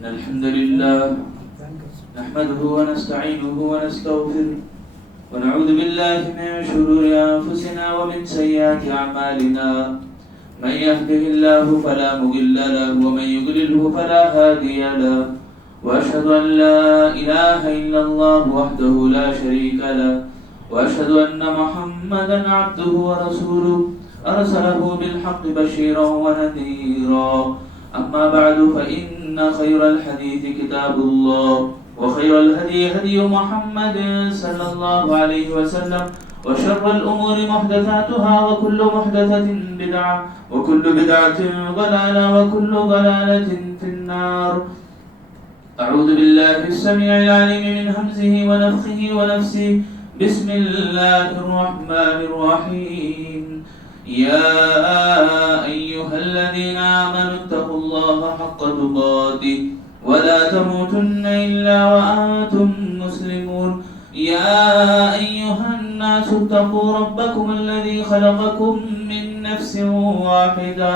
إن الحمد لله نحمده ونستعينه ونستغفره ونعوذ بالله من شرور أنفسنا ومن سيئات أعمالنا من يهده الله فلا مضل له ومن يضلله فلا هادي له وأشهد أن لا إله إلا الله وحده لا شريك له وأشهد أن محمدا عبده ورسوله أرسله بالحق بشيرا ونذيرا أما بعد فإن خير الحديث كتاب الله وخير الهدي هدي محمد صلى الله عليه وسلم وشر الأمور محدثاتها وكل محدثة بدعة وكل بدعة ضلالة وكل ضلالة في النار. أعوذ بالله السميع العليم من همزه ونفخه ونفسه. بسم الله الرحمن الرحيم. يا أيها الذين آمنوا اتقوا الله حق تقاته ولا تموتن إلا وأنتم مسلمون. يا أيها الناس اتقوا ربكم الذي خلقكم من نفس واحدة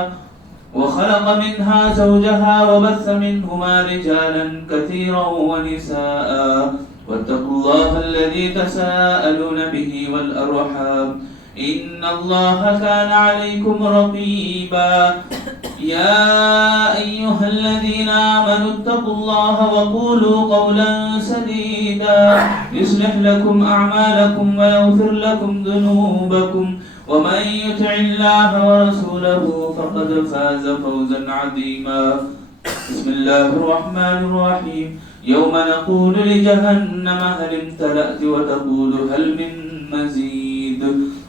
وخلق منها زوجها وبث منهما رجالا كثيرا ونساء واتقوا الله الذي تساءلون به والأرحام إن الله كان عليكم رقيبا. يا أيها الذين آمنوا اتقوا الله وقولوا قولا سديدا يصلح لكم أعمالكم ويغفر لكم ذنوبكم ومن يطع الله ورسوله فقد فاز فوزا عظيما. بسم الله الرحمن الرحيم. يوم نقول لجهنم هل امتلأت وتقول هل من مزيد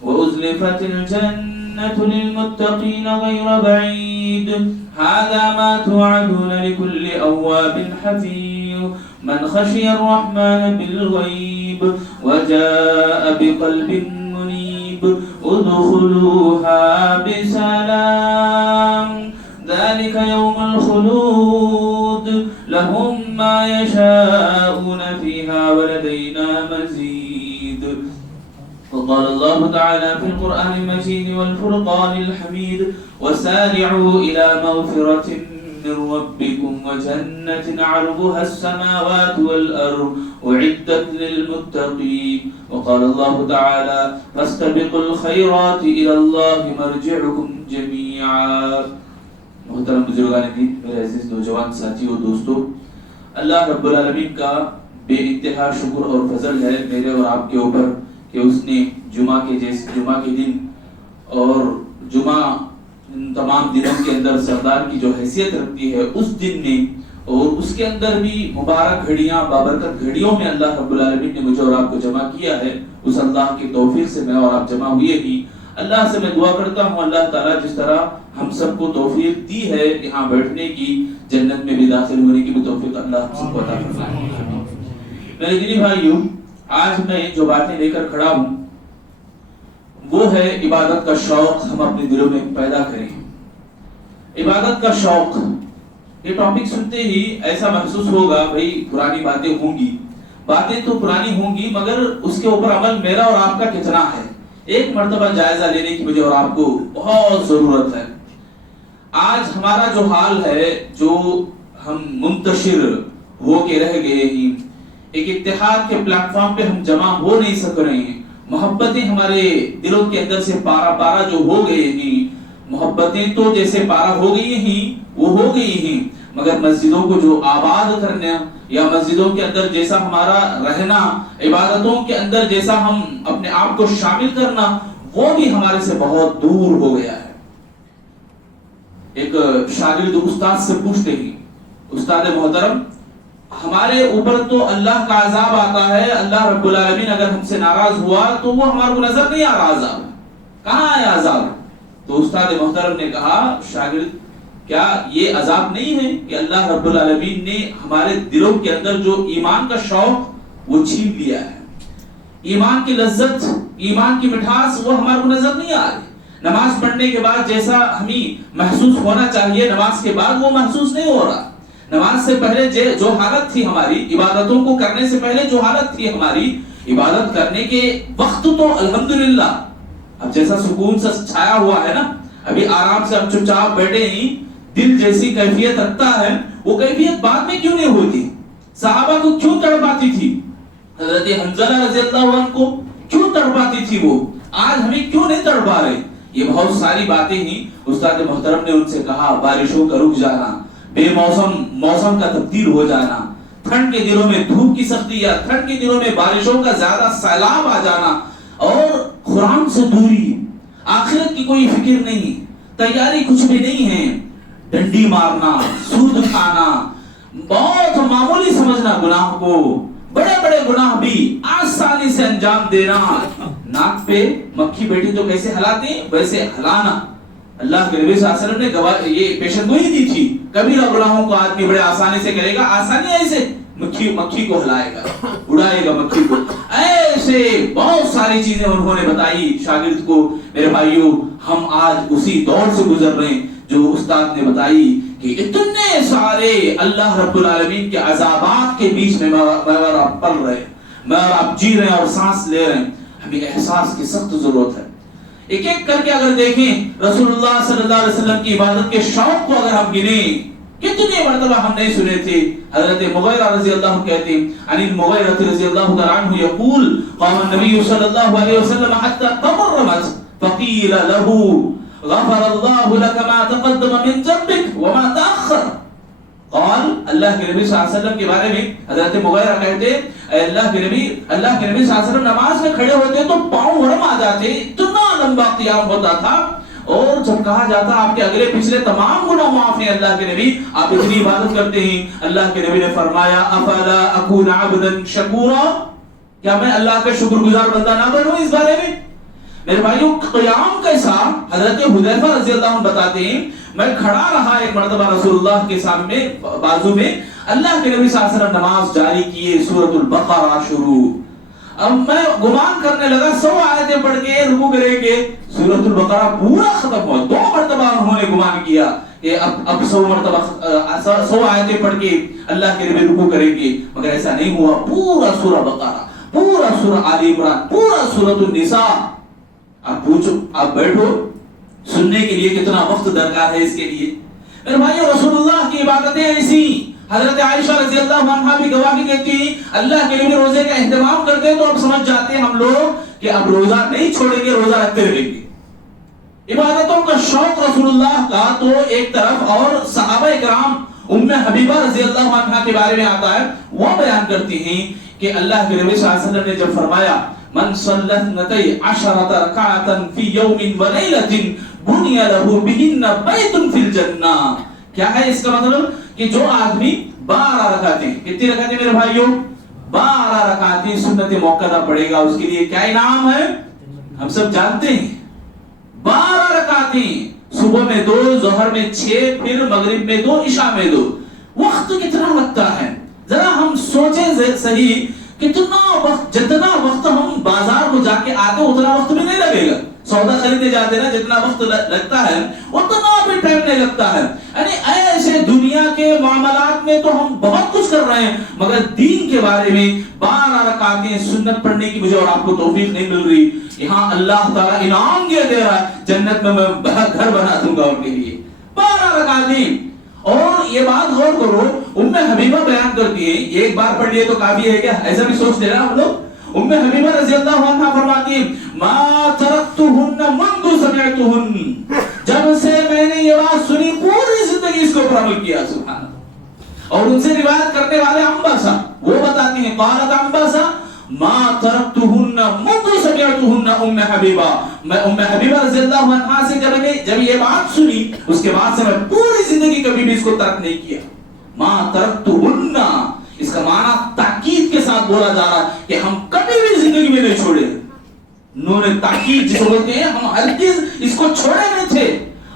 وأزلفت الجنة للمتقين غير بعيد هذا ما توعدون لكل أواب حفيظ من خشي الرحمن بالغيب وجاء بقلب منيب ادخلوها بسلام ذلك يوم الخلود لهم ما يشاءون فيها ولدينا مزيد. وقال الله تعالى في القرآن المجيد والفرقان الحميد وسارعوا إلى مغفرة من ربكم وجنة عرضها السماوات والأرض أعدت للمتقين. وقال الله تعالى فاستبقوا الخيرات إلى الله مرجعكم جميعا. محترم بزرگان دین، میرے عزیز نوجوان ساتھیوں دوستوں، اللہ رب العالمین کا بے انتہا شکر اور فضل ہے میرے اور آپ کے اوپر کہ اس نے جمعہ کے دن اور جمعہ تمام دنوں کے اندر سردار کی جو حیثیت رکھتی ہے اس دن میں اور اس کے اندر بھی مبارک گھڑیاں بابرکت گھڑیوں میں اللہ رب العالمین نے مجھے اور آپ کو جمع کیا ہے. اس اللہ کی توفیق سے میں اور آپ جمع ہوئے ہی اللہ سے میں دعا کرتا ہوں اللہ تعالیٰ جس طرح ہم سب کو توفیق دی ہے یہاں بیٹھنے کی، جنت میں بھی داخل ہونے کی بھی توفیق اللہ ہم سب کو عطا فرمائے. میرے دینی بھائیوں، آج میں جو باتیں لے کر کھڑا ہوں وہ ہے عبادت کا شوق ہم اپنے دلوں میں پیدا کریں. عبادت کا شوق، یہ ٹاپک سنتے ہی ایسا محسوس ہوگا بھئی پرانی باتیں ہوں گی، باتیں تو پرانی ہوں گی مگر اس کے اوپر عمل میرا اور آپ کا کتنا ہے، ایک مرتبہ جائزہ لینے کی مجھے اور آپ کو بہت ضرورت ہے. آج ہمارا جو حال ہے، جو ہم منتشر ہو کے رہ گئے ہیں، ایک اتحاد کے پلیٹ فارم پہ ہم جمع ہو نہیں سک رہے ہیں، محبتیں ہمارے دلوں کے اندر سے پارا جو ہو گئے ہیں، محبتیں تو جیسے پارا ہو گئی ہیں وہ ہو گئی ہیں مگر مسجدوں کو جو آباد کرنا یا مسجدوں کے اندر جیسا ہمارا رہنا، عبادتوں کے اندر جیسا ہم اپنے آپ کو شامل کرنا، وہ بھی ہمارے سے بہت دور ہو گیا ہے. ایک شاگرد استاد سے پوچھتے ہیں، استاد محترم ہمارے اوپر تو اللہ کا عذاب آتا ہے، اللہ رب العالمین اگر ہم سے ناراض ہوا تو وہ ہمارے کو نظر نہیں آ رہا، عذاب کہاں ہے عذاب؟ تو استاد محترم نے کہا شاگرد کیا یہ عذاب نہیں ہے کہ اللہ رب العالمین نے ہمارے دلوں کے اندر جو ایمان کا شوق وہ چھین لیا ہے، ایمان کی لذت، ایمان کی مٹھاس وہ ہمارے کو نظر نہیں آ رہی. نماز پڑھنے کے بعد جیسا ہمیں محسوس ہونا چاہیے نماز کے بعد وہ محسوس نہیں ہو رہا. نماز سے پہلے جو حالت تھی ہماری، عبادتوں کو کرنے سے پہلے جو حالت تھی ہماری، عبادت کرنے کے وقت تو الحمدللہ اب جیسا سکون سے چھایا ہوا ہے نا، ابھی آرام سے ہم چپ چاپ بیٹھے ہی دل جیسی کیفیت رکھتا ہے وہ کیفیت بعد میں کیوں نہیں ہوتی؟ صحابہ کو کیوں تڑپاتی تھی؟ حضرت حنظلہ رضی اللہ عنہ کو کیوں تڑپاتی تھی وہ؟ آج ہمیں کیوں نہیں تڑپا رہے؟ یہ بہت ساری باتیں ہی استاد محترم نے ان سے کہا، بارشوں کا رک جانا، بے موسم کا تبدیل ہو جانا، ٹھنڈ کے دنوں میں دھوپ کی سختی یا ٹھنڈ کے دنوں میں بارشوں کا زیادہ سیلاب آ جانا، اور قرآن سے دوری، آخرت کی کوئی فکر نہیں، تیاری کچھ بھی نہیں ہے، ڈنڈی مارنا، سود کھانا، بہت معمولی سمجھنا گناہ کو، بڑے بڑے گناہ بھی آسانی سے انجام دینا، ناک پہ مکھی بیٹھی تو کیسے ہلاتے ہیں ویسے ہلانا۔ اللہ کے نبی صلی اللہ علیہ وسلم نے یہ پیشن گوئی دی تھی، کبیرہ گناہوں کو آدمی بڑے آسانی سے کرے گا، آسانی ایسے مکھی کو ہلائے گا، اڑائے گا مکھی کو، ایسے بہت ساری چیزیں انہوں نے بتائی شاگرد کو۔ میرے بھائیوں، ہم آج اسی دور سے گزر رہے ہیں جو استاد نے بتائی کہ اتنے سارے اللہ رب العالمین کے عذابات کے بیچ میں اور آپ پل رہے ہیں، میں اور آپ جی رہے ہیں اور سانس لے رہے ہیں، ہمیں احساس کی سخت ضرورت ہے۔ ایک ایک کر کے اگر دیکھیں رسول اللہ صلی اللہ علیہ وسلم کی عبادت کے شوق کو اگر ہم گنیں، کتنی مرتبہ ہم نہیں سنے تھے۔ حضرت مغیرہ رضی اللہ عنہ کہتے ہیں، عن المغیرہ رضی اللہ تعالی عنہ یقول قام النبی صلی اللہ علیہ وسلم حتی تمرمت فقیل له غفر اللہ لك ما تقدم من ذنبك وما تأخر۔ قال اللہ کے نبی صلی اللہ علیہ وسلم کے بارے میں حضرت مغیرہ کہتے ہیں، اللہ کے نبی صلی اللہ علیہ وسلم نماز میں کھڑے ہوتے تو پاؤں ورم آ جاتے، اتنا لمبا قیام ہوتا تھا، اور جب کہا جاتا آپ کے اگلے پچھلے تمام گناہ معاف ہیں اللہ کے نبی، آپ اتنی عبادت کرتے ہیں، اللہ کے نبی نے فرمایا افلا اکون عبدا شکورا، کیا میں اللہ کا شکر گزار بندہ نہ بنوں؟ اس بارے میں میرے بھائیوں قیام کیسا؟ حضرت حذیفہ رضی اللہ عنہ بتاتے ہیں، میں کھڑا رہا ایک مرتبہ رسول اللہ کے سامنے بازو میں، اللہ کے نبی صلی اللہ علیہ وسلم نماز جاری کیے، سورۃ البقرہ شروع، اب میں گمان کرنے لگا 100 آیتیں پڑھ کے رکوع کریں گے، سورۃ البقرہ پورا ختم ہوا، 2 مرتبہ انہوں نے گمان کیا کہ اب 100 آیتیں پڑھ کے اللہ کے نبی رکوع کریں گے، مگر ایسا نہیں ہوا، پورا سورہ بقرہ، پورا سورہ آل عمران، پورا سورۃ النساء۔ آپ پوچھو، آپ بیٹھو، سننے کے لیے کتنا وقت درکار ہے اس کے لیے۔ میرے بھائیو رسول اللہ کی عبادتیں ایسی، حضرت عائشہ رضی اللہ عنہا بھی گواہی دیتی، اللہ کے لیے روزے کا اہتمام کرتے تو اب سمجھ جاتے ہم لوگ کہ اب روزہ نہیں چھوڑیں گے، روزہ رکھتے رہیں گے۔ عبادتوں کا شوق رسول اللہ کا تو ایک طرف، اور صحابہ اکرام ام حبیبہ رضی اللہ عنہا کے بارے میں آتا ہے، وہ بیان کرتی ہیں کہ اللہ کے نبی صلی اللہ علیہ وسلم نے جب فرمایا من صلی 12 رکعة فی یوم ولیلۃ بنی لہ بہن بیت فی الجنہ۔ کیا ہے اس کا مطلب؟ کہ جو آدمی 12 رکعتیں، کتنی رکعتیں میرے بھائیوں؟ 12 رکعتیں سنت موقدہ پڑھے گا، اس کے لیے کیا انعام ہے ہم سب جانتے ہیں۔ 12 رکعتیں، صبح میں 2، ظہر میں 6، پھر مغرب میں 2، عشاء میں 2۔ وقت کتنا لگتا ہے ذرا ہم سوچیں صحیح، کتنا وقت، جتنا وقت ہم بازار کو جا کے آتے اتنا وقت بھی نہیں لگے گا، سودا خریدنے جاتے نا جتنا وقت لگتا ہے اتنا بھی ٹائم نہیں لگتا ہے۔ یعنی ایسے دنیا کے معاملات میں تو ہم بہت کچھ کر رہے ہیں، مگر دین کے بارے میں 12 رکعتیں سنت پڑھنے کی مجھے اور آپ کو توفیق نہیں مل رہی۔ یہاں اللہ تعالیٰ انعام یہ دے رہا ہے، جنت میں گھر بنا دوں گا ان کے لیے 12 رکعتیں۔ اور یہ بات غور کرو، ام حبیبہ بیان کرتی ہے، ایک بار پڑھ لیے تو کافی ہے کیا؟ ایسا بھی سوچتے ہیں ہم لوگ۔ ام حبیبہ رضی اللہ عنہا فرماتی ہیں ما ترکتہن منذ سمعتہن، جب سے میں نے یہ بات سنی پوری زندگی اس کو پر عمل کیا، سبحان اللہ۔ اور ان سے روایت کرنے والے انباسا وہ بتاتی ہیں، قالت انباسا ما ترکتہن منذ سمعتہن ام حبیبہ، میں ام حبیبہ رضی اللہ عنہا سے جب یہ بات سنی اس کے بعد سے میں پوری زندگی کبھی بھی اس کو ترک نہیں کیا۔ ما ترکتہن، اس کا معنی تاکید کے ساتھ بولا جا رہا ہے کہ ہم کبھی بھی زندگی میں نہیں چھوڑے، انہوں نے تاکید جسے بولتے ہیں، ہم ہرگز اس کو چھوڑے نہیں تھے۔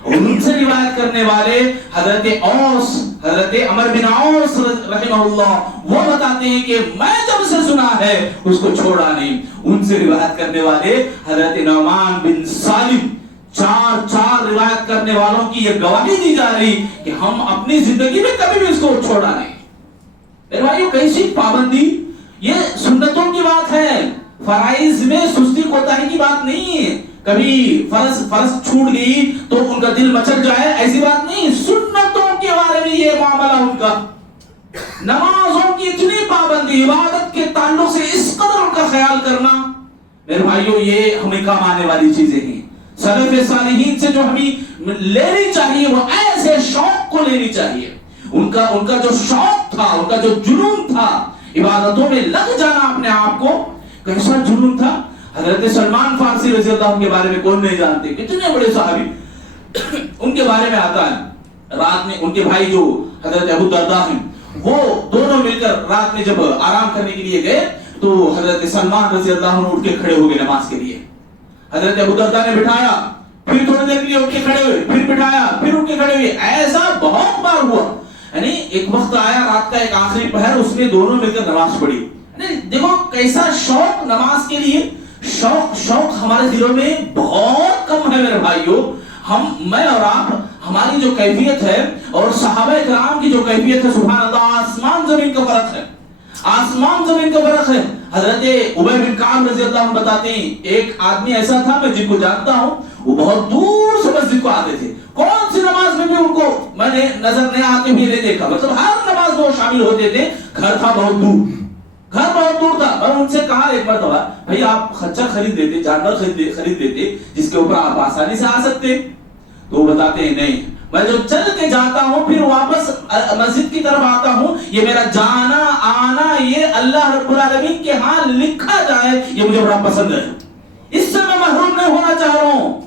اور ان سے روایت کرنے والے حضرت اوس، حضرت عمر بن عوس رحمہ اللہ، وہ بتاتے ہیں کہ میں جب سے سنا ہے اس کو چھوڑا نہیں۔ ان سے روایت کرنے والے حضرت نعمان بن سالم، 4 روایت کرنے والوں کی یہ گواہی دی جا رہی کہ ہم اپنی زندگی میں کبھی بھی اس کو چھوڑا نہیں۔ میرے بھائیو کیسی پابندی، یہ سنتوں کی بات ہے، فرائض میں سستی کوتاہی کی بات نہیں ہے۔ کبھی فرض چھوٹ گئی تو ان کا دل مچل جائے، ایسی بات نہیں، سنتوں معاملہ ان کا. نمازوں کی اتنی پابندی, عبادت کے تعلق سے اس قدر ان کا خیال کرنا, میرے بھائیوں یہ ہمیں کام آنے والی چیزیں ہیں. سلف صالحین سے جو ہمیں لینی چاہیے وہ ایسے شوق کو لینی چاہیے. ان کا جو شوق تھا, ان کا جو جنون تھا, عبادتوں میں لگ جانا اپنے آپ کو, کیسا جنون تھا. حضرت سلمان فارسی رضی اللہ عنہ کے بارے میں کون نہیں جانتے, کتنے بڑے صحابی. ان کے بارے میں آتا ہے رات میں ان کے بھائی جو حضرت ابو درداء ہیں, وہ دونوں مل کر رات میں جب آرام کرنے کے لیے گئے تو حضرت سلمان رضی اللہ عنہ اٹھ کے کھڑے ہو گئے نماز کے لیے. حضرت ابو درداء نے بٹھایا, پھر تھوڑی دیر کے لیے اٹھ کے کھڑے ہوئے, پھر بٹھایا, پھر اٹھ کے کھڑے ہوئے. ایسا بہت بار ہوا. یعنی ایک وقت آیا رات کا ایک آخری پہر, اس میں دونوں مل کر نماز پڑھی. دیکھو کیسا شوق نماز کے لیے. شوق ہمارے دلوں میں بہت کم ہے میرے بھائیوں. میں اور آپ, ہماری جو کیفیت ہے اور صحابہ کرام کی جو کیفیت ہے, سبحان اللہ, آسمان زمین کا فرق ہے. آسمان زمین کا فرق ہے. حضرت ابی بن کعب رضی اللہ عنہ بتاتے ہیں, ایک آدمی ایسا تھا, میں جن کو جانتا ہوں, وہ بہت دور سے مسجد کو آتے تھے. کون سی نماز میں بھی ان کو میں نے نظر نہیں آتے ہوئے نہیں دیکھا, مطلب ہر نماز میں وہ شامل ہوتے تھے. گھر تھا بہت دور, گھر بہت دور تھا. میں ان سے کہا ایک مرتبہ, بھائی آپ خچر خرید دیتے, جانور خرید دیتے جس کے اوپر آپ آسانی سے آ سکتے. تو وہ بتاتے ہیں نہیں, میں جو چل کے جاتا ہوں پھر واپس مسجد کی طرف آتا ہوں, یہ میرا جانا آنا یہ اللہ رب العالمین کے ہاں لکھا جائے, یہ مجھے بڑا پسند ہے. اس سے میں محروم نہیں ہونا چاہ رہا ہوں,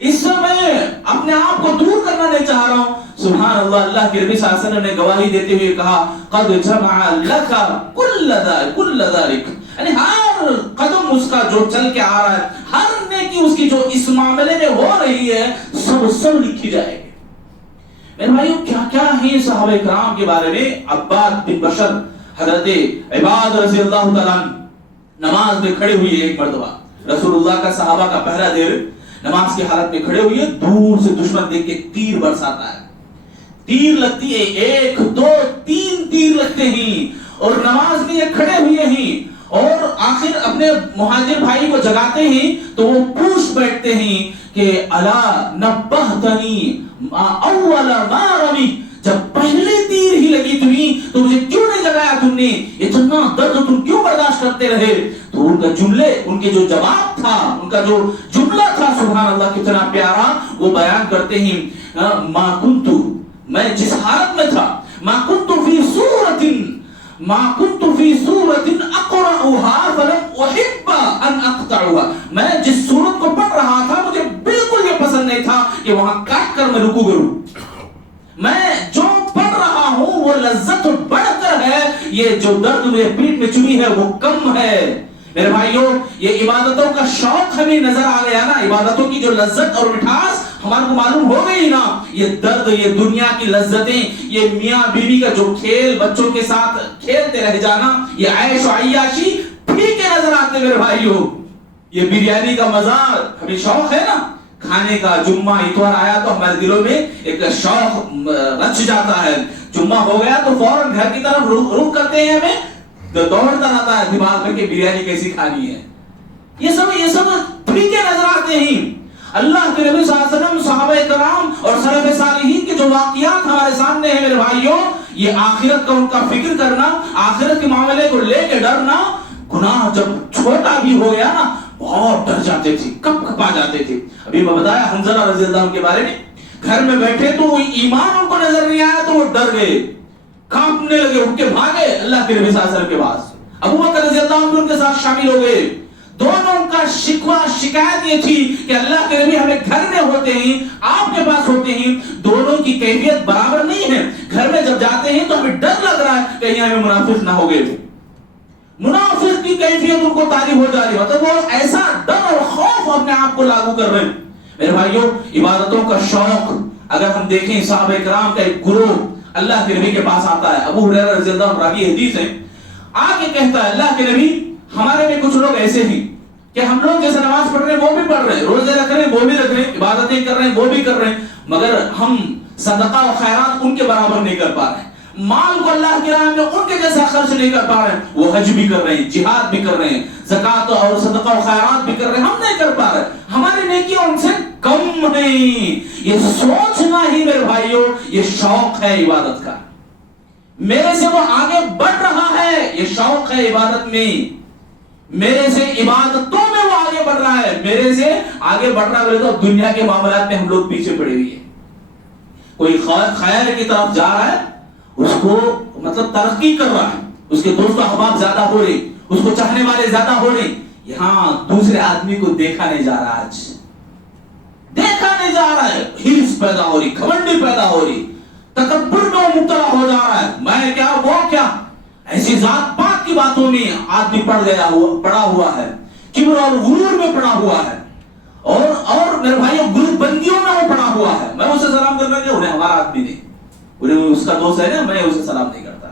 اس سے میں اپنے آپ کو دور کرنا نہیں چاہ رہا ہوں. سبحان اللہ, اللہ کے نبی صلی اللہ علیہ وسلم نے گواہی دیتے ہوئے کہا, قد جمع لک کل ذلک, یعنی ہر قدم اس کا جو چل کے آ رہا ہے, ہر نیکی اس کی جو اس معاملے میں ہو رہی ہے, سب لکھی جائے گی. میرے بھائیوں کیا کیا ہے صحابہ کرام کے بارے میں. عباد بن بشر, حضرت عباد رضی اللہ تعالیٰ نماز میں کھڑے ہوئے ایک مرتبہ, رسول اللہ کا صحابہ کا پہرا دے رہے, نماز کی حالت میں کھڑے ہوئے, دور سے دشمن دیکھ کے تیر برساتا ہے. تیر لگتی ہے, 1 2 3 تیر لگتے ہیں, اور نماز میں یہ کھڑے ہوئے ہیں, اور آخر اپنے مہاجر بھائی کو جگاتے ہیں تو وہ پوچھ بیٹھتے ہیں کہ الا نبہتنی اول ما رمی, جب پہلی تیر ہی لگی تمہیں تو مجھے کیوں نہیں جگایا تم نے, اتنا درد تم کیوں برداشت کرتے رہے. تو ان کا جملے, ان کے جو جواب تھا, ان کا جو جملہ تھا, سبحان اللہ کتنا پیارا, وہ بیان کرتے ہیں, ما کنت, میں جس حالت میں تھا, ما کنت فی صورت اقرأها فلم احب ان اقطعها, میں جس صورت کو پڑھ رہا تھا مجھے بالکل یہ پسند نہیں تھا کہ وہاں کاٹ کر میں رکوع کروں. میں جو پڑھ رہا ہوں وہ لذت بڑھ کر ہے, یہ جو درد میرے پیٹ میں چبھی ہے وہ کم ہے. میرے بھائیوں یہ عبادتوں کا شوق ہمیں نظر آ گیا نا, عبادتوں کی جو لذت اور مٹھاس ہمارے کو معلوم ہو گئی نا. یہ درد, یہ دنیا کی لذتیں, یہ میاں بیوی کا جو کھیل, بچوں کے ساتھ کھیلتے رہ جانا, یہ عیش و عیاشی پھیکے نظر آتے میرے بھائیوں. یہ بریانی کا مزہ ہمیں شوق ہے نا کھانے کا. جمعہ اتوار آیا تو ہمارے دلوں میں ایک شوق رچ جاتا ہے, جمعہ ہو گیا تو فوراً گھر کی طرف رخ کرتے ہیں, ہمیں دوڑتا رہتا ہے دماغ میں کہ بریانی کیسی کھانی ہے. یہ سب پھیکے نظر آتے ہیں. اللہ کے نبی صلی اللہ علیہ وسلم, صحابہ کرام اور سلف صالحین کے جو واقعات ہمارے سامنے ہیں میرے بھائیوں, یہ آخرت کا ان کا فکر کرنا, آخرت کے معاملے کو لے کے ڈرنا. گناہ جب چھوٹا بھی ہو گیا نا بہت ڈر جاتے تھے, کپا جاتے تھے. ابھی میں بتایا حنظلہ رضی اللہ عنہ کے بارے میں, گھر میں بیٹھے تو ایمان ان کو نظر نہیں آیا تو وہ ڈر گئے, کانپنے لگے, اٹھ کے بھاگے اللہ کے نبی صلی اللہ علیہ وسلم کے پاس. ابو بکر رضی اللہ عنہ ان کے ساتھ شامل ہو گئے. دونوں کا شکوہ شکایت یہ تھی کہ اللہ کے نبی ہمیں گھر میں ہوتے ہیں, آپ کے پاس ہوتے ہیں, دونوں کی کیفیت برابر نہیں ہے. گھر میں جب جاتے ہیں تو ہمیں ڈر لگ رہا ہے کہیں ہمیں منافق نہ ہو گئے. منافق کی کیفیت ان کو طاری ہو جا رہی ہے, مطلب وہ ایسا ڈر اور خوف اپنے آپ کو لاگو کر رہے ہیں. میرے بھائیوں عبادتوں کا شوق اگر ہم دیکھیں, صحابہ کرام کا ایک گروہ اللہ کے نبی کے پاس آتا ہے. ابو ہریرہ رضی اللہ عنہ راوی حدیث ہے, آ کے کہتا ہے اللہ کے نبی ہمارے میں کچھ لوگ ایسے ہیں کہ ہم لوگ جیسے نماز پڑھ رہے ہیں وہ بھی پڑھ رہے ہیں, روزے رکھ رہے ہیں وہ بھی رکھ رہے ہیں, عبادتیں کر رہے ہیں وہ بھی کر رہے ہیں, مگر ہم صدقہ و خیرات ان کے برابر نہیں کر پا رہے ہیں, مال کو اللہ کی راہ میں ان کے جیسا خرچ نہیں کر پا رہے ہیں. وہ حج بھی کر رہے ہیں, جہاد بھی کر رہے ہیں, زکات اور صدقہ و خیرات بھی کر رہے ہیں, ہم نہیں کر پا رہے, ہماری نیکیاں ان سے کم نہیں. یہ سوچنا ہی میرے بھائیوں یہ شوق ہے عبادت کا. میرے سے وہ آگے بڑھ رہا ہے، یہ شوق ہے عبادت میں، میرے سے عبادتوں میں وہ آگے بڑھ رہا ہے، میرے سے آگے بڑھ رہا ہے۔ تو دنیا کے معاملات میں ہم لوگ پیچھے پڑے ہوئے ہیں، کوئی خیر کی طرف جا رہا ہے، اس کو مطلب ترقی کر رہا ہے، اس کے دوست و احباب زیادہ ہو رہے، اس کو چاہنے والے زیادہ ہو رہے، یہاں دوسرے آدمی کو دیکھا نہیں جا رہا، آج دیکھا نہیں جا رہا ہے، ہرس پیدا ہو رہی، گھمنڈی پیدا ہو رہی، تکبر میں مبتلا ہو جا رہا ہے، میں کیا وہ کیا، ایسی ذات پات کی باتوں میں آدمی پڑا ہوا ہے، کبر اور غرور میں پڑا ہوا ہے، اور میرے بھائیوں گروپ بندیوں میں وہ پڑا ہوا ہے۔ میں اسے سلام کرنا کہ انہیں ہمارا آدمی نہیں، انہیں اس کا دوست ہے نا، میں اسے سلام نہیں کرتا۔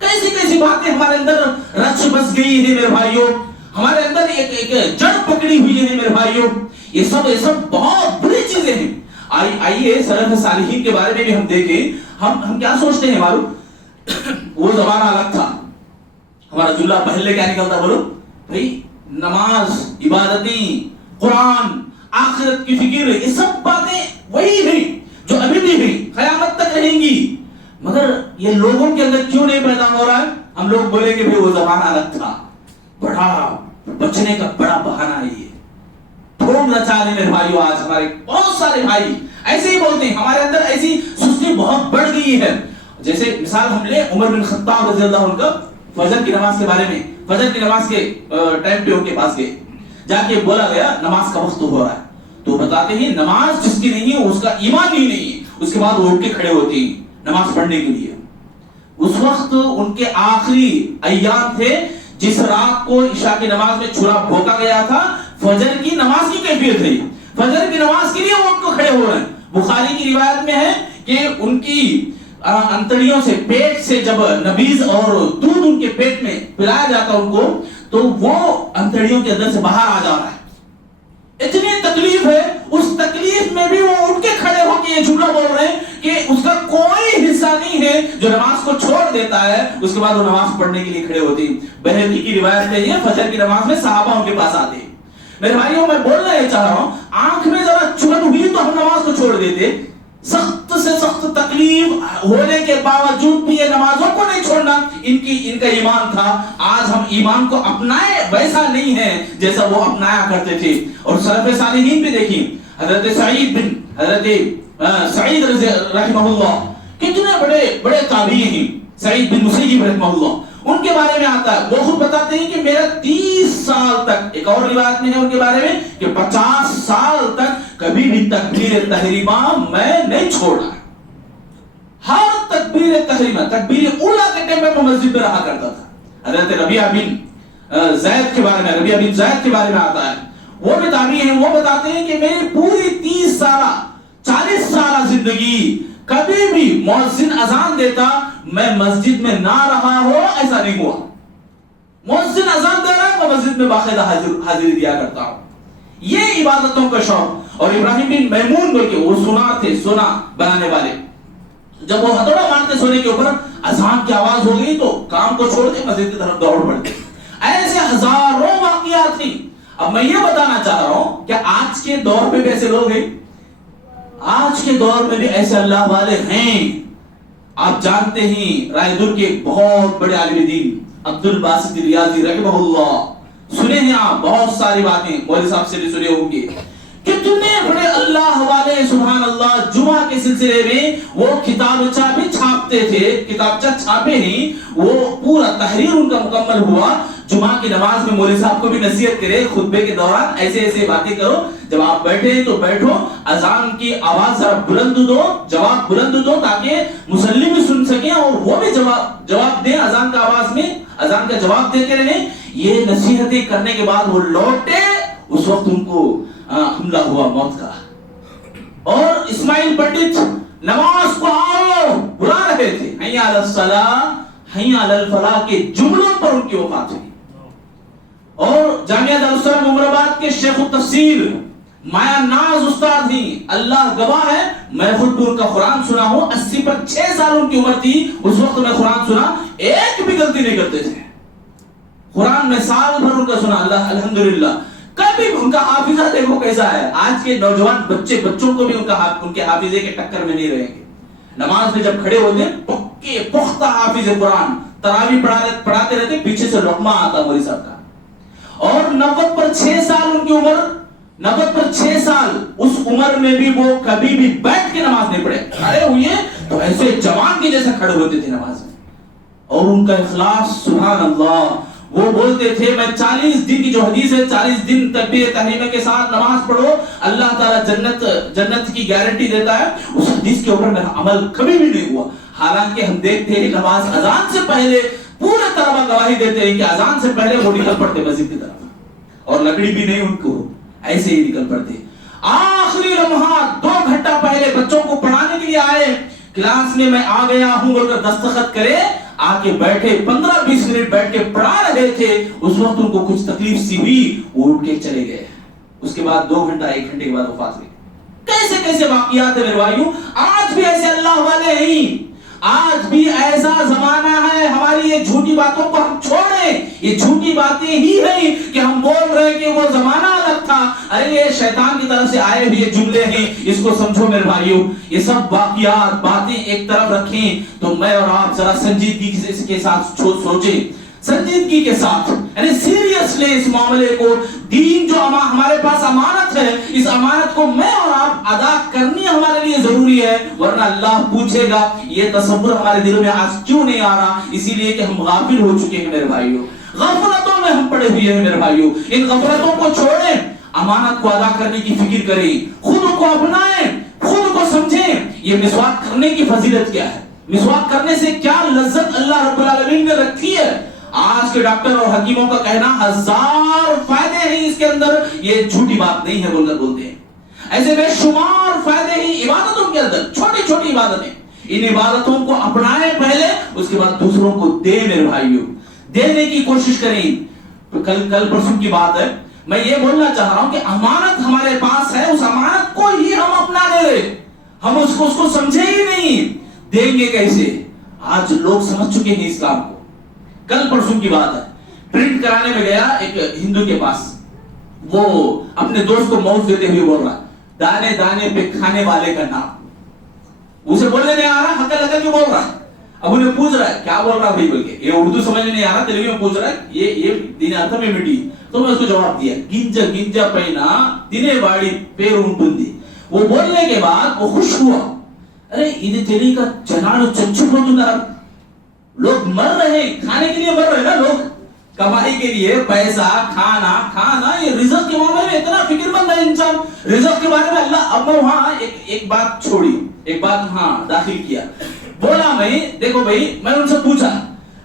کیسی کیسی باتیں ہمارے اندر رچ بس گئی ہیں میرے بھائیوں، ہمارے اندر ایک جڑ پکڑی ہوئی ہے میرے بھائیوں، یہ سب بہت بری چیزیں ہیں۔ آئیے سلف صالحین کے بارے میں بھی ہم دیکھیں، ہم کیا سوچتے ہیں ہمارو، وہ زمانہ الگ تھا، ہمارا جملہ پہلے کیا نکلتا بولو بھائی، نماز، عبادتیں، قرآن، آخرت کی فکر، یہ سب باتیں وہی ہیں جو ابھی بھی ہیں، قیامت تک رہیں گی، مگر یہ لوگوں کے اندر کیوں نہیں پیدا ہو رہا ہے؟ ہم لوگ بولیں گے بھائی وہ زمانہ الگ تھا، بڑا بچنے کا بڑا بہانہ ہے یہ، ڈھونڈ رچا لیں میرے بھائیو۔ آج ہمارے بہت سارے بھائی ایسے ہی بولتے ہیں، ہمارے اندر ایسی سستی بہت بڑھ گئی ہے۔ جیسے مثال ہم لیں عمر بن خطاب رضی اللہ عنہ کا، فجر کی نماز کے بارے میں، فجر کی نماز کے ٹائم پہ ان کے پاس گئے، جا کے بولا گیا نماز کا وقت ہو رہا ہے، تو بتاتے ہیں نماز جس کی نہیں ہے اس کا ایمان ہی نہیں ہے، اس کے بعد وہ اٹھ کے کھڑے ہوتے ہیں نماز پڑھنے کے لیے۔ اس وقت ان کے آخری ایام تھے، جس رات کو عشاء کی نماز میں چھرا بھونکا گیا تھا، فجر کی نماز کی کیفیت ہے، فجر کی نماز کے لیے وہ اٹھ کو کھڑے ہو رہے ہیں۔ بخاری کی روایت میں ہے کہ ان کی انتڑیوں سے، پیٹ سے جب نبیز اور دودھ ان کے پیٹ میں پلایا جاتا ان کو، تو وہ انتڑیوں کے اندر سے باہر آ جا رہا ہے، اتنی تکلیف ہے، اس تکلیف میں بھی وہ اٹھ کے کھڑے ہو کے یہ جملہ بول رہے ہیں کہ اس کا کوئی حصہ نہیں ہے جو نماز کو چھوڑ دیتا ہے، اس کے بعد وہ نماز پڑھنے کے لیے کھڑے ہوتے ہیں۔ بہقی کی روایت میں یہ فجر کی نماز میں صحابہ ان کے پاس آتے ہیں۔ میرے بھائیوں میں بولنا یہ چاہ رہا ہوں، آنکھ میں ذرا چبھن ہوئی تو ہم نماز کو چھوڑ دیتے، سخت سے سخت تکلیف ہونے کے باوجود بھی یہ نمازوں کو نہیں چھوڑنا، ان کا ایمان تھا۔ آج ہم ایمان کو اپنائے ویسا نہیں ہے جیسا وہ اپنایا کرتے تھے۔ اور سلف صالحین بھی دیکھیں، حضرت سعید رحمہ اللہ کتنے بڑے تابعی ہیں، سعید بن مسیب رحمہ اللہ، ان کے بارے میں آتا ہے، وہ خود بتاتے ہیں کہ میرا 30 سال تک، ایک اور روایت میں ہے ان کے بارے میں کہ 50 سال تک کبھی بھی تکبیر تحریمہ میں نہیں چھوڑا، ہر تکبیر تحریمہ، تکبیر اولا کے ٹائم میں مسجد میں رہا کرتا تھا۔ حضرت ربیعہ بن زید کے بارے میں آتا ہے، وہ بھی تابعی ہیں، وہ بتاتے ہیں کہ میری پوری 40 سالہ زندگی کبھی بھی مؤذن اذان دیتا میں مسجد میں نہ رہا ہو، ایسا نہیں ہوا۔ مؤذن اذان دے رہا ہے میں مسجد میں باقاعدہ حاضری دیا کرتا ہوں۔ یہ عبادتوں کا شوق۔ اور ابراہیم بن میمون بول کے وہ سونار تھے، سونا بنانے والے، جب وہ ہتھوڑا مارتے سونے کے اوپر، اذان کی آواز ہو گئی تو کام کو چھوڑ کے مسجد کی طرف دوڑ پڑتے۔ ایسے ہزاروں واقعات تھی۔ اب میں یہ بتانا چاہ رہا ہوں کہ آج کے دور میں بھی ایسے لوگ ہیں، آج کے دور میں بھی ایسے اللہ والے ہیں۔ آپ جانتے ہیں رائے دور کے بہت بڑے عالم دین عبد الباسط ریاضی رحمہ اللہ، سنے ہیں آپ بہت ساری باتیں، مولوی صاحب سے بھی سنے ہوں گے، کتنے بڑے اللہ والے، سبحان اللہ۔ جمعہ کے سلسلے میں وہ کتابچہ بھی چھاپتے تھے، کتابچہ چھاپے نہیں، وہ پورا تحریر ان کا مکمل ہوا۔ جمعہ کی نماز میں مولوی صاحب کو بھی نصیحت کرے، خطبے کے دوران ایسے باتیں کرو، جب آپ بیٹھے تو بیٹھو، اذان کی آواز ذرا بلند دو، جواب بلند دو تاکہ مصلی بھی سن سکیں اور وہ بھی جواب دیں اذان کا آواز میں، اذان کا جواب دیتے رہیں۔ یہ نصیحتیں کرنے کے بعد وہ لوٹے، اس وقت ان کو حملہ ہوا موت کا۔ اور اسماعیل پنڈت نماز کو آؤ بلا رہے تھے، حی علی الصلاۃ حی علی الفلاح کے جملوں پر ان کی وفات ہوئی۔ اور جامعہ دارالسلام عمر آباد کے شیخ التفسیر مایا ناز استاد ہیں، اللہ گواہ ہے، میں خود ان کا قرآن سنا ہوں، 80 پر 6 سال ان کی عمر تھی اس وقت میں قرآن سنا، ایک بھی غلطی نہیں کرتے تھے، قرآن میں سال بھر ان کا سنا، اللہ الحمدللہ۔ کبھی ان کا حافظہ دیکھو کیسا ہے، آج کے نوجوان بچوں کو بھی ان کے حافظے کے ٹکر میں نہیں رہیں گے۔ نماز میں جب کھڑے ہوتے ہیں پکے پختہ حافظ قرآن، تراوی پڑھاتے رہتے، پیچھے سے لقمہ آتا مولوی صاحب کا، اور 90 پر 6 سال ان کی عمر، 90 پر 6 سال، اس عمر میں بھی وہ کبھی بھی بیٹھ کے نماز نہیں پڑھے، کھڑے ہوئے تو ایسے جوان کے جیسے کھڑے ہوتے تھے نماز میں، اور ان کا اخلاص سبحان اللہ، وہ بولتے تھے میں 40 دن کی جو حدیث ہے 40 دن تکبیر تحریمہ کے ساتھ نماز پڑھو اللہ تعالیٰ جنت کی گارنٹی دیتا ہے، اس حدیث کے اوپر میرا عمل کبھی بھی نہیں ہوا، حالانکہ ہم دیکھتے ہیں نماز اذان سے پہلے پورے طلبہ گواہی دیتے ہیں کہ اذان سے پہلے وہ نکل پڑتے مسجد کی طرف، اور لکڑی بھی نہیں ان کو، ایسے ہی نکل پڑتے، آخری لمحات 2 گھنٹہ پہلے بچوں کو پڑھانے کے لیے آئے، کلاس میں میں آ گیا ہوں بول کر دستخط کرے، آ کے بیٹھے 15-20 منٹ بیٹھ کے پڑھا رہے تھے، اس وقت ان کو کچھ تکلیف سی ہوئی، وہ اٹھ کے چلے گئے، اس کے بعد 2 گھنٹہ 1 گھنٹے کے بعد وفات ہوئی۔ کیسے کیسے واقعات ہیں میرے بھائیوں، آج بھی ایسے اللہ والے ہیں، آج بھی ایسا زمانہ ہے، ہماری یہ جھوٹی باتوں کو ہم چھوڑیں، یہ جھوٹی باتیں ہی ہیں کہ ہم بول رہے ہیں کہ وہ زمانہ الگ تھا، ارے یہ شیطان کی طرف سے آئے ہوئے جملے ہیں، اس کو سمجھو میرے بھائیوں، یہ سب واقعات باتیں ایک طرف رکھیں تو میں اور آپ ذرا سنجیدگی کے ساتھ سوچیں، سنجیدگی کے ساتھ، یعنی سیریس لیں اس معاملے کو، دین جو ہمارے پاس امانت ہے، اس امانت کو میں اور آپ ادا کرنی ہمارے لیے ضروری ہے، ورنہ اللہ پوچھے گا یہ تصور ہمارے دلوں میں آج کیوں نہیں آ رہا، اسی لیے کہ ہم غافل ہو چکے ہیں میرے بھائیوں، غفلتوں میں ہم پڑے ہوئے ہیں میرے بھائیوں، ان غفلتوں کو چھوڑیں، امانت کو ادا کرنے کی فکر کریں، خود کو اپنائیں، خود کو سمجھیں، یہ مسواک کرنے کی فضیلت کیا ہے، مسواک کرنے سے کیا لذت اللہ رب العالمین نے رکھی ہے، آج کے ڈاکٹر اور حکیموں کا کہنا 1000 فائدے ہیں اس کے اندر، یہ جھوٹی بات نہیں ہے بول کر بولتے ہیں، ایسے بے شمار فائدے ہیں عبادتوں کے اندر، چھوٹی چھوٹی عبادتیں، ان عبادتوں کو اپنائیں پہلے، اس کے بعد دوسروں کو دے میرے بھائیوں، دینے کی کوشش کریں۔ کل پرسوں کی بات ہے، میں یہ بولنا چاہ رہا ہوں کہ امانت ہمارے پاس ہے، اس امانت کو ہی ہم اپنا لے رہے، ہم اس کو سمجھے ہی نہیں، دیں گے کیسے؟ آج لوگ سمجھ چکے ہیں اسلام کو۔ کل پرسوں کی بات ہے، پرنٹ کرانے میں گیا ایک ہندو کے پاس، وہ اپنے دوست کو موز دیتے ہوئے بول رہا دانے دانے پہ کھانے والے کا نام، اسے بولنے نہیں آ رہا، حقل حقل کیوں بول رہا، اب انہیں پوچھ رہا ہے کیا بول رہا بھائی بول کے، یہ اردو سمجھ نہیں آ رہا، تیلگو میں پوچھ رہا ہے یہ دین ارتھ میں مٹی، تو میں اس کو جواب دیا گنج گنج پینا تینے باڑی پیر انٹندی، وہ بولنے کے بعد وہ خوش ہوا، ارے یہ تیری کا جنانو چچک ہوتا، لوگ مر رہے کھانے کے لیے، مر رہے نا لوگ کمائی کے لیے، پیسہ کھانا یہ رزق کے معاملے میں اتنا فکر مند ہے انسان، رزق کے بارے میں اللہ، اب میں وہاں ایک بات چھوڑی، ایک بات داخل کیا، بولا میں دیکھو بھائی، میں ان سے پوچھا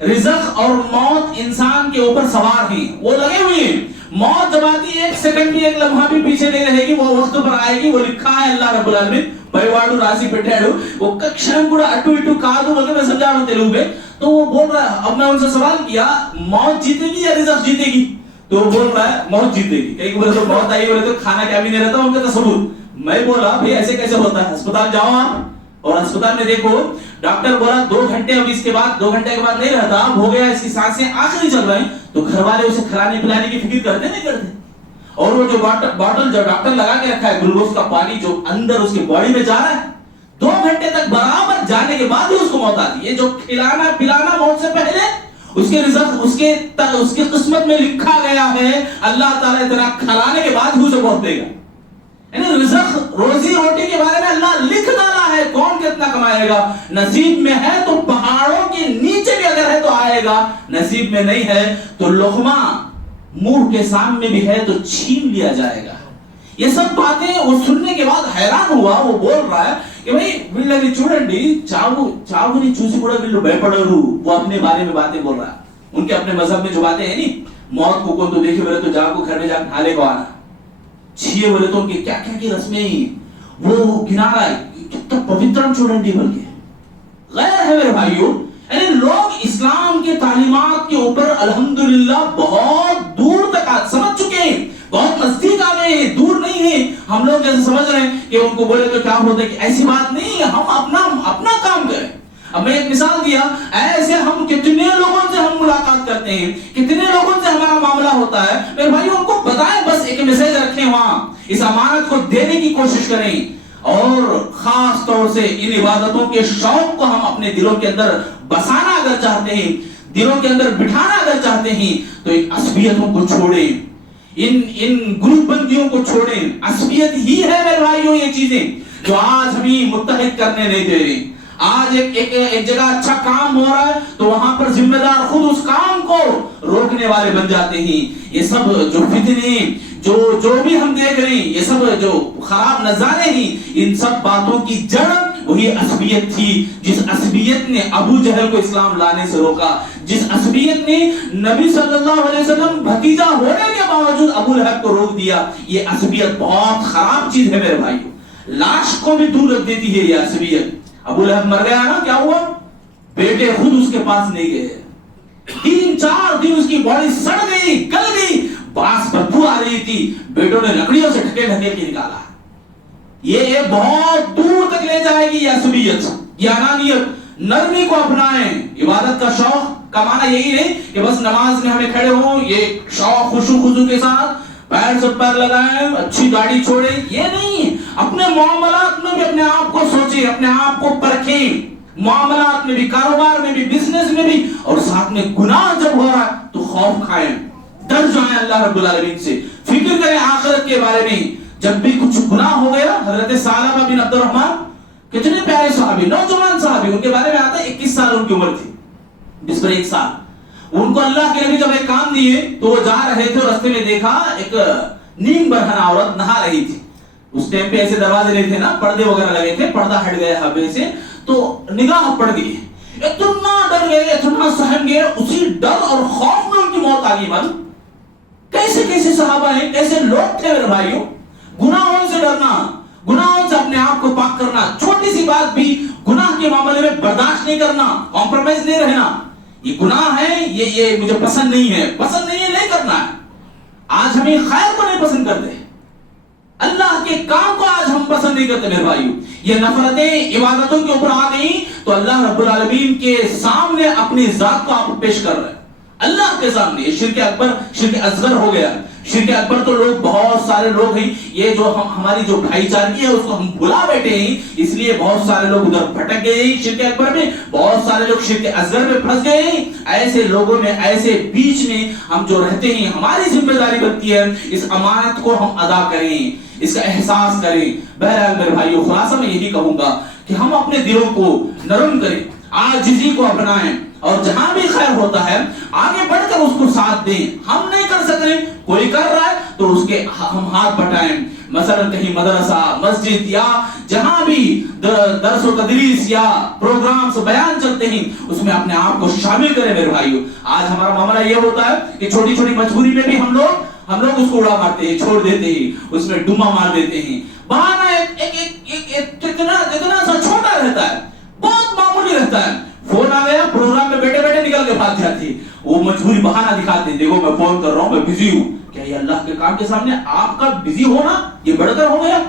رزق اور موت انسان کے اوپر سوار ہیں، وہ لگے ہوئے ہیں، موت جب آتی 1 سیکنڈ بھی 1 لمحہ بھی پیچھے نہیں رہے گی، وہ وقت پر آئے گی، وہ لکھا ہے اللہ رب العالمین بھائیواڑو راسی پٹھاڑو، وہ ککشن گوڑا اٹو اٹو کادو بلکہ میں سمجھا رہا ہوں تیلگو میں، تو وہ بول رہا ہے، اب میں ان سے سوال کیا موت جیتے گی یا رزق جیتے گی، تو وہ بول رہا ہے موت جیتے گی، کئی بولے تو موت آئی بولے تو کھانا کیا بھی نہیں رہتا ان کا تصور، میں بولا بھئی ایسے کیسے ہوتا ہے، ہسپتال جاؤ آپ اور ہسپتال میں دیکھو، ڈاکٹر بولا 2 گھنٹے اب اس کے بعد 2 گھنٹے کے بعد نہیں رہتا، اب ہو گیا اس کی سانسیں آخری چل رہے ہیں، تو گھر والے اسے کھلانے پلانے کی فکر کرتے نہیں کرتے، اور وہ جو باٹل جو ڈاکٹر لگا کے رکھا ہے گلوکوز کا پانی جو اندر اس کے باڈی میں جا رہا ہے، 2 گھنٹے تک برابر جانے کے بعد ہی اس کو موت آتی ہے، جو کھلانا پلانا موت سے پہلے اس کے رزق اس کے قسمت میں لکھا گیا ہے، اللہ تعالیٰ اتنا کھلانے کے بعد ہی اسے موت دے گا، یعنی رزق روزی روٹی کے بارے میں اللہ لکھ ڈالا ہے، کون کتنا کمائے گا، نصیب میں ہے تو پہاڑوں کے نیچے بھی اگر ہے تو آئے گا، نصیب میں نہیں ہے تو لقمہ منہ کے سامنے بھی ہے تو چھین لیا جائے گا۔ یہ سب باتیں وہ سننے کے بعد حیران ہوا، وہ بول رہا ہے کہ بھئی ویلگی چوڑنڈی چاوری چوسی کوڑا ویلو بھیپڑرو، وہ اپنے بارے میں باتیں بول رہا ہے، ان کے اپنے مذہب میں جو باتیں ہیں نہیں، موت کو کون تو دیکھے بولے تو جا کو گھر میں جا کے نالے کو آنا، چھیے بولے تو ان کی کیا کیا کی رسمیں ہیں، وہ گنا رہا ہے کتنا پوترن چوڑنڈی بول کے، غیر ہے میرے بھائیوں، یعنی لوگ اسلام کے تعلیمات کے اوپر الحمدللہ بہت دور تک سمجھ چکے ہیں، بہت نزدیک آ گئے ہیں، دور نہیں ہیں، ہم لوگ جیسے سمجھ رہے ہیں کہ ان کو بولے تو کیا ہوتا ہے، کہ ایسی بات نہیں ہے، ہم اپنا کام کریں۔ اب میں ایک مثال دیا، ایسے ہم کتنے لوگوں سے ہم ملاقات کرتے ہیں، کتنے لوگوں سے ہمارا معاملہ ہوتا ہے، میرے بھائی ان کو بتائیں، بس ایک میسج رکھیں وہاں، اس امانت کو دینے کی کوشش کریں، اور خاص طور سے ان عبادتوں کے شوق کو ہم اپنے دلوں کے اندر بسانا اگر چاہتے ہیں، دلوں کے اندر بٹھانا اگر چاہتے ہیں، تو ان عصبیتوں کو چھوڑیں، ان گروپ بندیوں کو چھوڑیں. عصبیت ہی ہے میرے بھائیوں یہ چیزیں جو آج ہمیں متحد کرنے نہیں دے رہی. آج ایک جگہ اچھا کام ہو رہا ہے تو وہاں پر ذمہ دار خود اس کام کو روکنے والے بن جاتے ہیں. یہ سب جو فتنے جو بھی ہم دیکھ رہے ہیں، یہ سب جو خراب نظارے ہیں، ان سب باتوں کی جڑ وہی عصبیت تھی جس عصبیت نے ابو جہل کو اسلام لانے سے روکا، جس عصبیت نے نبی صلی اللہ علیہ وسلم بھتیجا ہونے کے باوجود ابو لہب کو روک دیا. یہ عصبیت بہت خراب چیز ہے میرے بھائیوں، لاش کو بھی دور رکھ دیتی ہے یہ عصبیت. ابو لہب مر گیا نا، کیا ہوا؟ بیٹے خود اس کے پاس نہیں گئے. 3-4 دن اس کی باڈی سڑ گئی، گل گئی، باس بدبو آ رہی تھی. بیٹوں نے لکڑیوں سے ڈھکے کے نکالا. یہ بہت دور تک لے جائے گی یہ عصبیت، یہ انانیت. نرمی کو اپنائیں. عبادت کا شوق کا معنی یہی نہیں کہ بس نماز میں ہمیں کھڑے ہوں، یہ شوق خشوع خضوع کے ساتھ پیر سے پیر لگائیں، اچھی گاڑی چھوڑیں، یہ نہیں. اپنے معاملات میں بھی اپنے آپ کو سوچیں، اپنے آپ کو پرکھیں. معاملات میں بھی، کاروبار میں بھی، بزنس میں بھی. اور ساتھ میں گناہ جب ہو رہا ہے تو خوف کھائیں، ڈر جائیں اللہ رب العالمین سے، فکر کریں آخرت کے بارے میں. جب بھی کچھ گناہ ہو گیا، حضرت ثعلبہ بن عبد الرحمن کتنے پیارے صحابی، نوجوان صحابی، ان کے بارے میں آتا ہے 21 سال ان کی عمر تھی، 21 سال. ان کو اللہ کے نبی جب ایک کام دیے تو وہ جا رہے تھے، راستے میں دیکھا ایک نیم برہنہ عورت نہا رہی تھی. اس ٹائم پہ ایسے دروازے نہیں تھے نا، پردے وغیرہ لگے تھے، پردہ ہٹ گیا حبے سے تو نگاہ پڑ گئی. اتنا ڈر گئے، اتنا سہم گئے، اسی ڈر اور خوف میں ان کی موت آ گئی. معلوم کیسے کیسے صحابہ ہیں، کیسے لوگ تھے میرے بھائیوں. گناہوں سے ڈرنا، گناہوں سے اپنے آپ کو پاک کرنا، چھوٹی سی بات بھی گناہ کے معاملے میں برداشت نہیں کرنا، کمپرومائز نہیں رہنا. یہ گناہ ہے، یہ مجھے پسند نہیں ہے، پسند نہیں ہے، نہیں کرنا ہے. آج ہمیں خیر کو نہیں پسند کرتے، اللہ کے کام کو آج ہم پسند نہیں کرتے میرے بھائیوں. یہ نفرتیں عبادتوں کے اوپر آ گئی تو اللہ رب العالمین کے سامنے اپنی ذات کو آپ پیش کر رہے ہیں. اللہ کے سامنے یہ شرک اکبر، شرک اصغر ہو گیا. شرک اکبر تو لوگ بہت سارے لوگ ہیں، یہ جو ہماری جو بھائی چارگی ہے اس کو ہم بھلا بیٹھے ہیں، اس لیے بہت سارے لوگ ادھر بھٹک گئے ہیں شرک اکبر میں، بہت سارے لوگ شرک اصغر میں پھنس گئے ہیں. ایسے لوگوں میں، ایسے بیچ میں ہم جو رہتے ہیں، ہماری ذمہ داری بنتی ہے اس امانت کو ہم ادا کریں، اس کا احساس کریں. بہرحال میرے بھائیو، خلاصہ میں یہی کہوں گا کہ ہم اپنے دلوں کو نرم کریں، عاجزی کو اپنائیں، اور جہاں بھی خیر ہوتا ہے آگے بڑھ کر اس کو ساتھ دیں. ہم نہیں کر سکتے، کوئی کر رہا ہے تو اس کے ہم ہاتھ بٹائیں. مثلا کہیں مدرسہ، مسجد یا جہاں بھی درس و تدریس یا پروگرامز بیان چلتے ہیں اس میں اپنے آپ کو شامل کریں میرے بھائیو. آج ہمارا معاملہ یہ ہوتا ہے کہ چھوٹی چھوٹی مجبوری میں بھی ہم لوگ اس کو اڑا مارتے ہیں، چھوڑ دیتے ہیں، اس میں ڈوما مار دیتے ہیں. بہانہ جتنا سا چھوٹا رہتا ہے، بہت معمولی رہتا ہے. فون آ گیا، پروگرام میں بیٹھے بیٹھے نکل کے بھاگ جاتی، وہ مجبوری بہانہ دکھاتے ہیں، دیکھو میں فون کر رہا ہوں، میں بزی ہوں. کیا یہ اللہ کے کام کے سامنے آپ کا بزی ہونا یہ بڑھ کر ہو گیا؟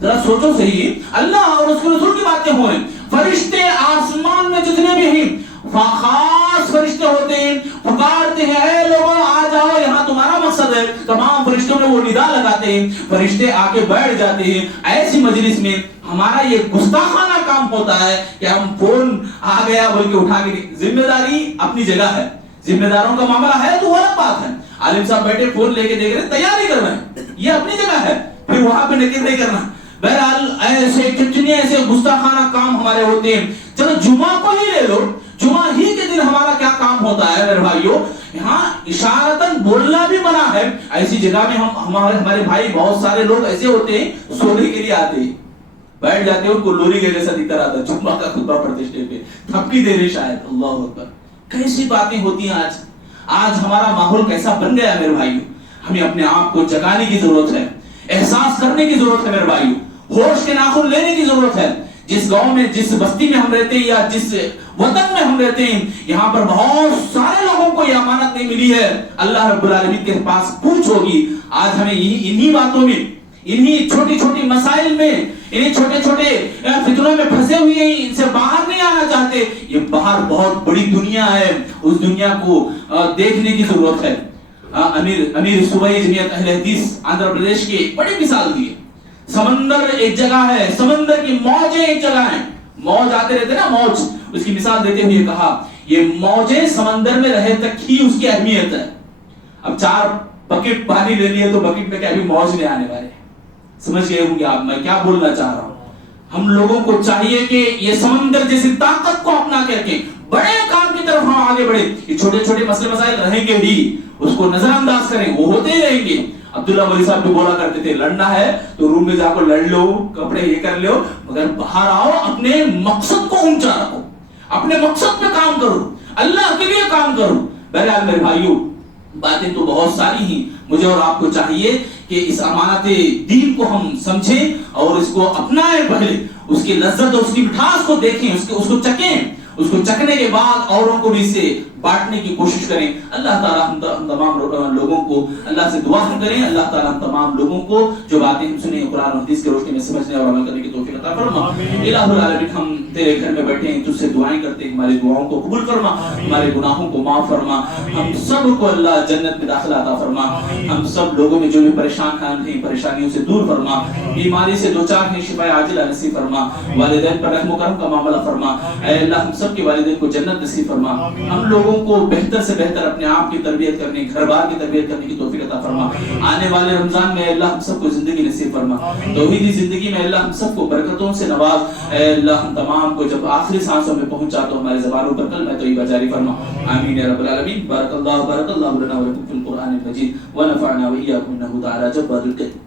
ذرا سوچو صحیح. اللہ اور اس کے رسول کی باتیں ہو رہی. فرشتے آسمان میں جتنے بھی ہیں، خاص فرشتے ہوتے ہیں، پکارتے ہیں اے لوگوں آ جاؤ، یہاں تمہارا مقصد ہے. تمام فرشتوں میں وہ ندا لگاتے ہیں، فرشتے آ کے بیٹھ جاتے ہیں. ایسی مجلس میں ہمارا یہ گستاخانہ کام ہوتا ہے کہ ہم فون آ گیا بول کے اٹھا کے. ذمہ داری اپنی جگہ ہے، ذمہ داروں کا معاملہ ہے تو وہ الگ بات ہے. عالم صاحب بیٹھے فون لے کے دیکھ رہے، تیاری کر رہے ہیں، یہ اپنی جگہ ہے، پھر وہاں پہ نکل نہیں کرنا. بہرحال ایسے کتنے ایسے گستاخانہ کام ہمارے ہوتے ہیں. چلو جمعہ کو ہی لے لو، جمعہ ہی کے دن ہمارا کیا کام ہوتا ہے میرے بھائیوں؟ یہاں اشارتاً بولنا بھی منع ہے. ایسی جگہ میں ہمارے بھائی بہت سارے لوگ ایسے ہوتے ہیں سونے کے لیے آتے ہیں، بیٹھ جاتے ہیں، ان کو لوری کے جیسا دکھتا رہتا ہے، جمعہ کا خطبہ پڑھتے اسٹیج پہ تھپکی دے رہے شاید. اللہ اکبر، کیسی باتیں ہوتی ہیں آج ہمارا ماحول کیسا بن گیا ہے میرے بھائیوں. ہمیں اپنے آپ کو جگانے کی ضرورت ہے، احساس کرنے کی ضرورت ہے میرے بھائیوں، ہوش کے ناخن لینے کی ضرورت ہے. جس گاؤں میں، جس بستی میں ہم رہتے ہیں یا جس وطن میں ہم رہتے ہیں، یہاں پر بہت سارے لوگوں کو یہ امانت نہیں ملی ہے. اللہ رب العالمین کے پاس پوچھ ہوگی. آج ہمیں انہی باتوں میں، انہی چھوٹی چھوٹی مسائل میں، انہی چھوٹے چھوٹے فتنوں میں پھنسے ہوئے ہیں، ان سے باہر نہیں آنا چاہتے. یہ باہر بہت بڑی دنیا ہے، اس دنیا کو دیکھنے کی ضرورت ہے. امیر صوبائی جمعیت اہل حدیث آندھرا پردیش کی بڑی مثال دی. سمندر ایک جگہ ہے، سمندر کی موجیں ایک جگہ ہیں. موج آتے رہتے نا، موج، اس کی مثال دیتے ہوئے کہا یہ موجیں سمندر میں رہے تک ہی اس کی اہمیت ہے. اب 4 بکٹ پانی لے لیے تو بکٹ میں کبھی موج نہیں آنے والے. سمجھ گئے ہوں گے آپ میں کیا بولنا چاہ رہا ہوں. ہم لوگوں کو چاہیے کہ یہ سمندر جیسی طاقت کو اپنا کر کے بڑے کام کی طرف ہم آگے بڑھے. یہ چھوٹے چھوٹے مسئلے مسائل رہیں گے ہی، اس کو نظر انداز کریں، وہ ہوتے ہی رہیں گے. عبداللہ ولی صاحب بھی بولا کرتے تھے لڑنا ہے تو روم میں جا کر لڑ لو، کپڑے یہ کر لو، مگر باہر آؤ اپنے مقصد کو اونچا رکھو، اپنے مقصد پہ کام کرو، اللہ کے لیے کام کرو. بہرحال میرے بھائیوں باتیں تو بہت ساری ہیں. مجھے اور آپ کو چاہیے کہ اس امانت دین کو ہم سمجھیں اور اس کو اپنائیں. پہلے اس کی لذت اور اس کی مٹھاس کو دیکھیں، اس کو چکیں. اس کو چکنے کے بعد اوروں کو بھی اسے بانٹنے کی کوشش کریں. اللہ تعالیٰ ہم تمام لوگوں کو اللہ سے دعا کریں، اللہ تعالیٰ ہم تمام لوگوں کو جو باتیں ہم سنیں قرآن و حدیث کی روشنی میں سمجھنے اور عمل کرنے کی توفیق عطا فرما. الہ العالمین ہم تیرے گھر میں بیٹھے ہیں، تجھ سے دعائیں کرتے ہیں، ہماری دعاؤں کو قبول فرما، ہمارے گناہوں کو معاف فرما. ہم سب کو اللہ جنت میں داخلہ عطا فرما. ہم سب لوگوں میں جو بھی پریشان ہیں پریشانیوں سے دور فرما، بیماری سے دوچار ہیں شفا عاجلہ نصیب فرما. والدین پر رحم و کرم کا معاملہ فرما. اے اللہ ہم سب کے والدین کو جنت نصیب فرما. ہم لوگوں کو بہتر سے بہتر اپنے آپ کی تربیت کرنے، گھر بار کی تربیت کرنے کی توفیق عطا فرما. آنے والے رمضان میں اللہ ہم سب کو زندگی نصیب فرما. توحیدی زندگی میں اللہ ہم سب کو برکتوں سے نواز. اے اللہ ہم تمام کو جب آخری سانسوں میں پہنچا تو ہماری زبانوں پر کلمہ طیبہ جاری فرما. آمین یا رب العالمین. بارک اللہ لنا ولکم فی القرآن المجید ونفعنا وإياكم انه تعالى جبار الكريم.